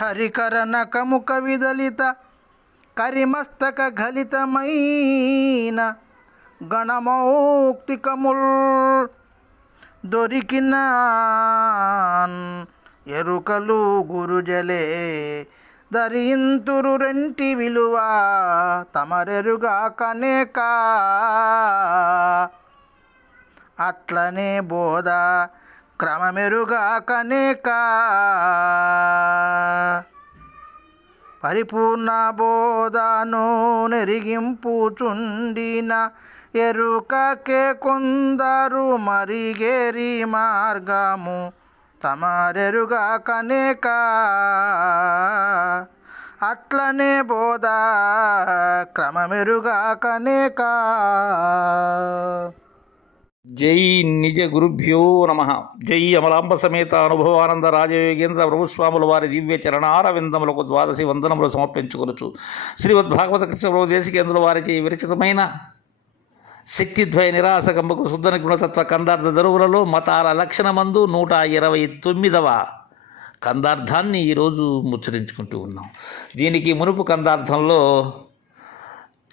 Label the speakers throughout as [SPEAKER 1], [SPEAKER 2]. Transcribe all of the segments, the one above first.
[SPEAKER 1] హరికరనకముఖ విదలిత కరిమస్తక ఘలితమైన గణమౌక్తికముల్ దొరికిన ఎరుకలు గురుజలే ధరింతురు రెంటి విలువ తమరెరుగా కనేక. అట్లనే బోధ క్రమమెరుగా కనేక పరిపూర్ణ బోధను నెరిగింపుచుండిన ఎరుకకే కొందరు మరిగేరి మార్గము తమరెరుగా కనేక అట్లనే బోధ క్రమమెరుగా కనేక
[SPEAKER 2] జై నిజ గురుభ్యో నమ. జై అమలాంబ సమేత అనుభవానంద రాజయోగేంద్ర ప్రభుస్వాముల వారి దివ్య చరణారవిందములకు ద్వాదశి వందనములు సమర్పించుకొనచ్చు శ్రీమద్భాగవత భాగవత కృష్ణ ప్రభు దేశికేంద్రుల వారిచే విరచితమైన శక్తిద్వయ నిరాసకంబకు శుద్ధ గుణతత్వ కందార్థ దరువులలో మతాల లక్షణమందు నూట ఇరవై తొమ్మిదవ కందార్థాన్ని ఈరోజు ముచ్చరించుకుంటూ ఉన్నాం. దీనికి మునుపు కందార్థంలో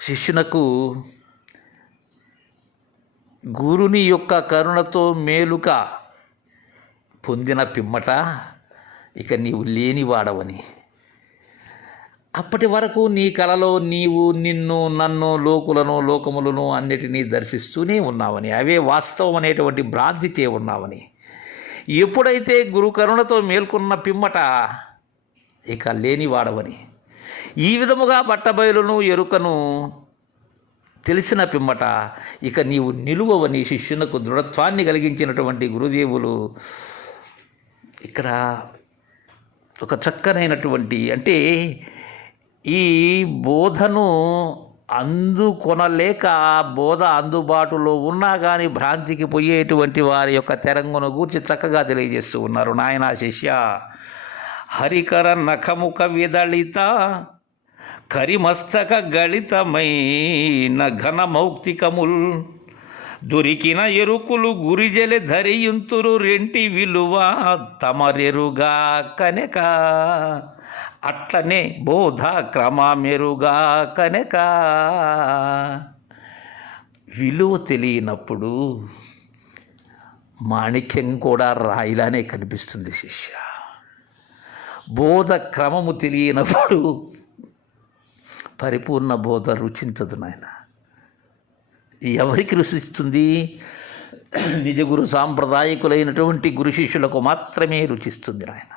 [SPEAKER 2] శిష్యునకు గురుని యొక్క కరుణతో మేలుక పొందిన పిమ్మట ఇక నీవు లేనివాడవని. అప్పటి వరకు నీ కలలో నీవు నిన్ను నన్ను లోకులను లోకములను అన్నిటినీ దర్శిస్తూనే ఉన్నావని. అవే వాస్తవం అనేటువంటి భ్రాంతితే ఉన్నావని. ఎప్పుడైతే గురు కరుణతో మేల్కొన్న పిమ్మట ఇక లేనివాడవని. ఈ విధముగా బట్టబయలును ఎరుకను తెలిసిన పిమ్మట ఇక నీవు నిలువవని శిష్యునకు దృఢత్వాన్ని కలిగించినటువంటి గురుదేవులు ఇక్కడ ఒక చక్కనైనటువంటి అంటే ఈ బోధను అందుకొనలేక బోధ అందుబాటులో ఉన్నా కానీ భ్రాంతికి పోయేటువంటి వారి యొక్క తెరంగును గూర్చి చక్కగా తెలియజేస్తూ ఉన్నారు. నాయన శిష్య హరికర నఖముఖ విదళిత కరిమస్తక గళితమైన ఘనమౌక్తికముల్ దొరికిన ఎరుకులు గురిజెలె ధరియుంతురు రెంటి విలువ తమరెరుగా కనెక. అట్లనే బోధ క్రమమెరుగా కనెక. విలువ తెలియనప్పుడు మాణిక్యం కూడా రాయిలానే కనిపిస్తుంది శిష్య. బోధ క్రమము తెలియనప్పుడు పరిపూర్ణ బోధ రుచించదు నాయన. ఎవరికి రుచిస్తుంది? నిజ గురు సాంప్రదాయకులైనటువంటి గురు శిష్యులకు మాత్రమే రుచిస్తుంది నాయన.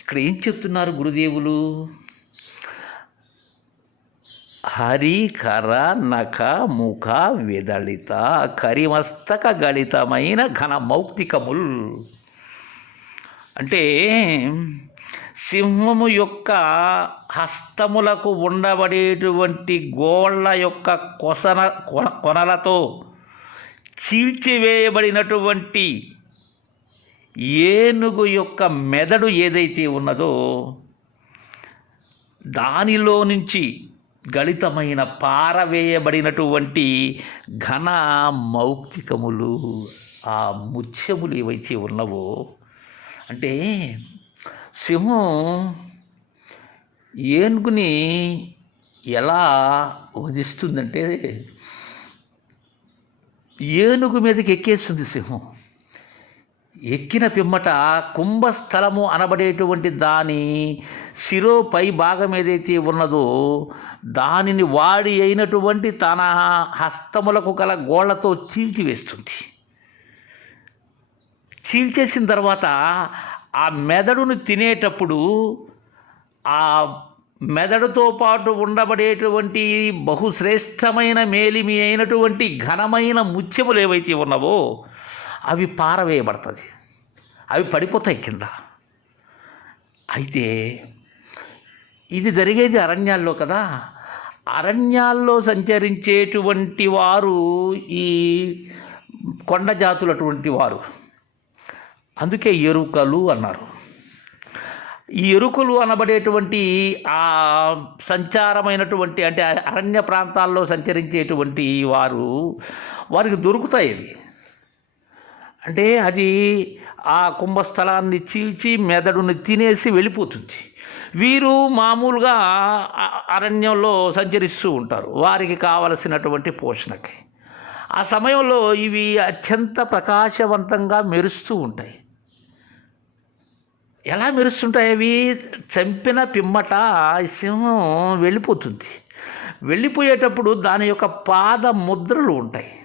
[SPEAKER 2] ఇక్కడ ఏం చెప్తున్నారు గురుదేవులు? హరికర నఖ ముఖ విదళిత కరిమస్తక గళితమైన ఘన మౌక్తికముల్. అంటే సింహము యొక్క హస్తములకు ఉండబడేటువంటి గోళ్ళ యొక్క కొసన కొన- కొనలతో చీల్చివేయబడినటువంటి ఏనుగు యొక్క మెదడు ఏదైతే ఉన్నదో దానిలో నుంచి గళితమైన పారవేయబడినటువంటి ఘన మౌక్తికములు ఆ ముత్యములు ఏవైతే ఉన్నవో అంటే సింహం ఏనుగుని ఎలా వధిస్తుందంటే ఏనుగు మీదకి ఎక్కేస్తుంది సింహం. ఎక్కిన పిమ్మట కుంభస్థలము అనబడేటువంటి దాని శిరో పై భాగం ఏదైతే ఉన్నదో దానిని వాడి అయినటువంటి తన హస్తములకు గల గోళ్ళతో చీల్చివేస్తుంది. చీల్చేసిన తర్వాత ఆ మెదడును తినేటప్పుడు ఆ మెదడుతో పాటు ఉండబడేటువంటి బహుశ్రేష్టమైన మేలిమి అయినటువంటి ఘనమైన ముత్యములు ఏవైతే ఉన్నావో అవి పారవేయబడుతుంది. అవి పడిపోతాయి కింద. అయితే ఇది జరిగేది అరణ్యాల్లో కదా. అరణ్యాల్లో సంచరించేటువంటి వారు ఈ కొండ జాతులటువంటి వారు. అందుకే ఎరుకలు అన్నారు. ఈ ఎరుకలు అనబడేటువంటి ఆ సంచారమైనటువంటి అంటే అరణ్య ప్రాంతాల్లో సంచరించేటువంటి వారు వారికి దొరుకుతాయి ఇవి అంటే అది ఆ కుంభస్థలాన్ని చీల్చి మెదడుని తినేసి వెళ్ళిపోతుంది. వీరు మామూలుగా అరణ్యంలో సంచరిస్తూ ఉంటారు. వారికి కావలసినటువంటి పోషణకి. ఆ సమయంలో ఇవి అత్యంత ప్రకాశవంతంగా మెరుస్తూ ఉంటాయి. ఎలా మెరుస్తుంటాయి అవి? చంపిన పిమ్మట ఈ సింహం వెళ్ళిపోతుంది. వెళ్ళిపోయేటప్పుడు దాని యొక్క పాద ముద్రలు ఉంటాయి.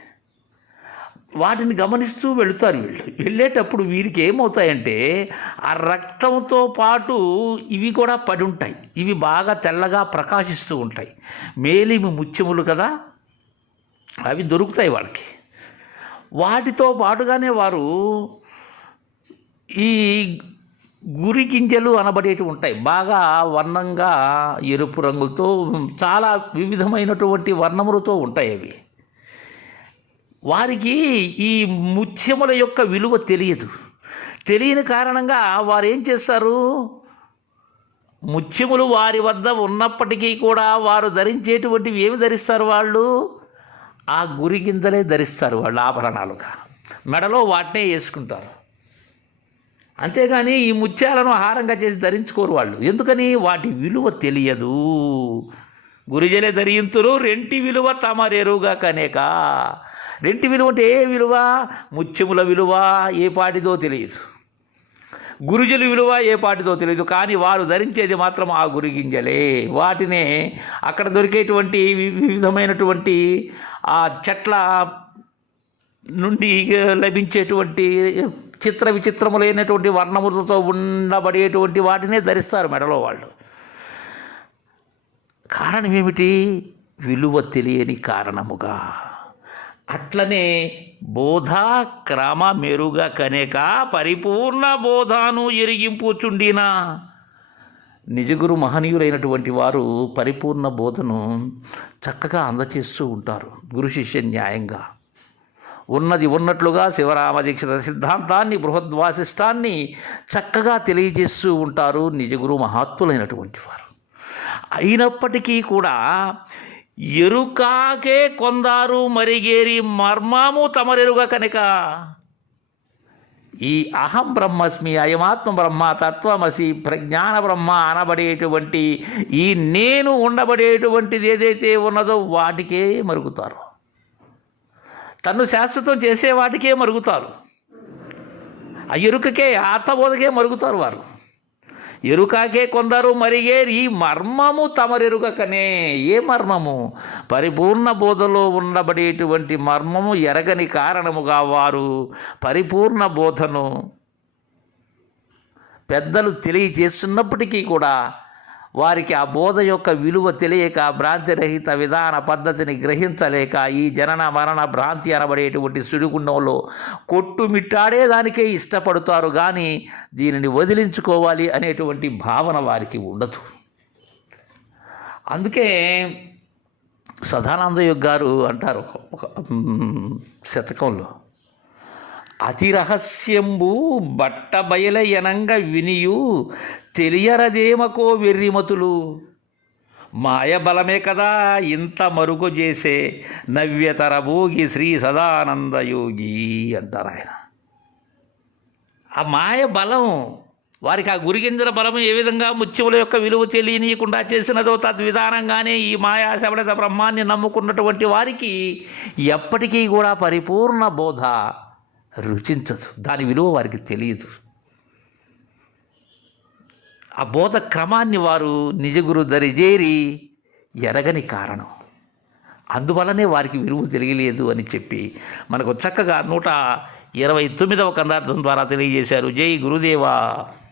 [SPEAKER 2] వాటిని గమనిస్తూ వెళుతారు వీళ్ళు. వెళ్ళేటప్పుడు వీరికి ఏమవుతాయంటే ఆ రక్తంతో పాటు ఇవి కూడా పడి ఉంటాయి. ఇవి బాగా తెల్లగా ప్రకాశిస్తూ ఉంటాయి. మేలిమి ముత్యములు కదా? అవి దొరుకుతాయి వాళ్ళకి. వాటితో పాటుగానే వారు ఈ గురి గింజలు అనబడేటివి ఉంటాయి. బాగా వర్ణంగా ఎరుపు రంగులతో చాలా వివిధమైనటువంటి వర్ణములతో ఉంటాయి అవి. వారికి ఈ ముత్యముల యొక్క విలువ తెలియదు. తెలియని కారణంగా వారు ఏం చేస్తారు? ముత్యములు వారి వద్ద ఉన్నప్పటికీ కూడా వారు ధరించేటువంటివి ఏమి ధరిస్తారు వాళ్ళు? ఆ గురి గింజలే ధరిస్తారు వాళ్ళు ఆభరణాలుగా. మెడలో వాటినే వేసుకుంటారు. అంతేగాని ఈ ముత్యాలను ఆహారంగా చేసి ధరించుకోరు వాళ్ళు. ఎందుకని? వాటి విలువ తెలియదు. గురిజలే ధరింతురు రెంటి విలువ తమరెరుగా కనేక రెంటి విలువ అంటే ఏ విలువ? ముత్యముల విలువ ఏ పాటిదో తెలియదు. గురుజుల విలువ ఏ పాటిదో తెలియదు. కానీ వారు ధరించేది మాత్రం ఆ గురి గింజలే. వాటినే అక్కడ దొరికేటువంటి వివిధమైనటువంటి ఆ చెట్ల నుండి లభించేటువంటి చిత్ర విచిత్రములైనటువంటి వర్ణములతో ఉండబడేటువంటి వాటినే ధరిస్తారు మెడలో వాళ్ళు. కారణం ఏమిటి? విలువ తెలియని కారణముగా. అట్లనే బోధ క్రమ మెరుగా కనేక పరిపూర్ణ బోధాను ఎరిగింపుచుండినా నిజగురు మహనీయులైనటువంటి వారు పరిపూర్ణ బోధను చక్కగా అందచేస్తూ ఉంటారు గురు శిష్య న్యాయంగా. ఉన్నది ఉన్నట్లుగా శివరామ దీక్షిత సిద్ధాంతాన్ని బృహద్వాసిష్టాన్ని చక్కగా తెలియజేస్తూ ఉంటారు నిజగురు మహాత్ములైనటువంటి వారు. అయినప్పటికీ కూడా ఎరుకాకే కొందారు మరిగేరి మర్మము తమరెరుగ కనుక. ఈ అహం బ్రహ్మస్మి అయమాత్మ బ్రహ్మ తత్వమసి ప్రజ్ఞాన బ్రహ్మ అనబడేటువంటి ఈ నేను ఉండబడేటువంటిది ఏదైతే ఉన్నదో వాటికే మరుగుతారు. తన్ను శాశ్వతం చేసే వాటికే మరుగుతారు. ఆ ఎరుకకే ఆత్మబోధకే మరుగుతారు వారు. ఎరుకాకే కొందరు మరిగేరు ఈ మర్మము తమరెరుగకనే. ఏ మర్మము? పరిపూర్ణ బోధలో ఉండబడేటువంటి మర్మము ఎరగని కారణముగా వారు పరిపూర్ణ బోధను పెద్దలు తెలియజేస్తున్నప్పటికీ కూడా వారికి ఆ బోధ యొక్క విలువ తెలియక భ్రాంతిరహిత విధాన పద్ధతిని గ్రహించలేక ఈ జనన మరణ భ్రాంతి అనబడేటువంటి సుడిగుండంలో కొట్టుమిట్టాడేదానికే ఇష్టపడతారు. కానీ దీనిని వదిలించుకోవాలి అనేటువంటి భావన వారికి ఉండదు. అందుకే సదానంద గారు అంటారు ఒక- శతకంలో అతి రహస్యంబు బట్ట బయలయనంగ వినియు తెలియరదేమకో వెర్రిమతులు. మాయ బలమే కదా ఇంత మరుగు చేసే నవ్యతర భోగి శ్రీ సదానంద యోగి అంటారు ఆయన. ఆ మాయ బలం వారికి ఆ గురిగింజల బలం ఏ విధంగా ముత్యముల యొక్క విలువ తెలియనీయకుండా చేసినదో తద్విధానంగానే ఈ మాయా శబడత బ్రహ్మాన్ని నమ్ముకున్నటువంటి వారికి ఎప్పటికీ కూడా పరిపూర్ణ బోధ రుచించదు. దాని విలువ వారికి తెలియదు. ఆ బోధ క్రమాన్ని వారు నిజగురు దరిజేరి ఎరగని కారణం. అందువలనే వారికి విలువ తెలియలేదు అని చెప్పి మనకు చక్కగా నూట ఇరవై తొమ్మిదవ కందార్థం ద్వారా తెలియజేశారు. జై గురుదేవా.